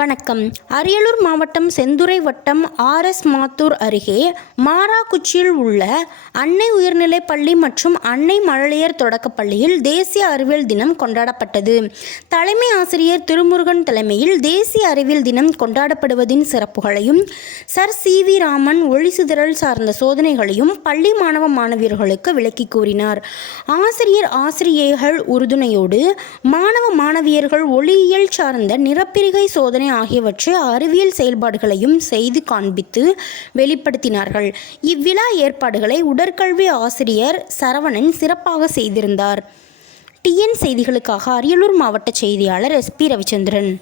வணக்கம். அரியலூர் மாவட்டம் செந்துறை வட்டம் ஆர்எஸ் மாத்தூர் அருகே மாராக்குச்சியில் உள்ள அன்னை உயர்நிலைப் பள்ளி மற்றும் அன்னை மழலையர் தொடக்கப் பள்ளியில் தேசிய அறிவியல் தினம் கொண்டாடப்பட்டது. தலைமை ஆசிரியர் திருமுருகன் தலைமையில் தேசிய அறிவியல் தினம் கொண்டாடப்படுவதின் சிறப்புகளையும் சர் சி வி ராமன் ஒளிசிதறல் சார்ந்த சோதனைகளையும் பள்ளி மாணவ மாணவியர்களுக்கு விளக்கி கூறினார். ஆசிரியர் ஆசிரியைகள் உறுதுணையோடு மாணவ மாணவியர்கள் ஒளியியல் சார்ந்த நிறப்பிரிகை சோதனை ஆகியவற்றை அறிவியல் செயல்பாடுகளையும் செய்து காண்பித்து வெளிப்படுத்தினார்கள். இவ்விழா ஏற்பாடுகளை உடற்கல்வி ஆசிரியர் சரவணன் சிறப்பாக செய்திருந்தார். டிஎன் செய்திகளுக்காக அரியலூர் மாவட்ட செய்தியாளர் எஸ்பி ரவிச்சந்திரன்.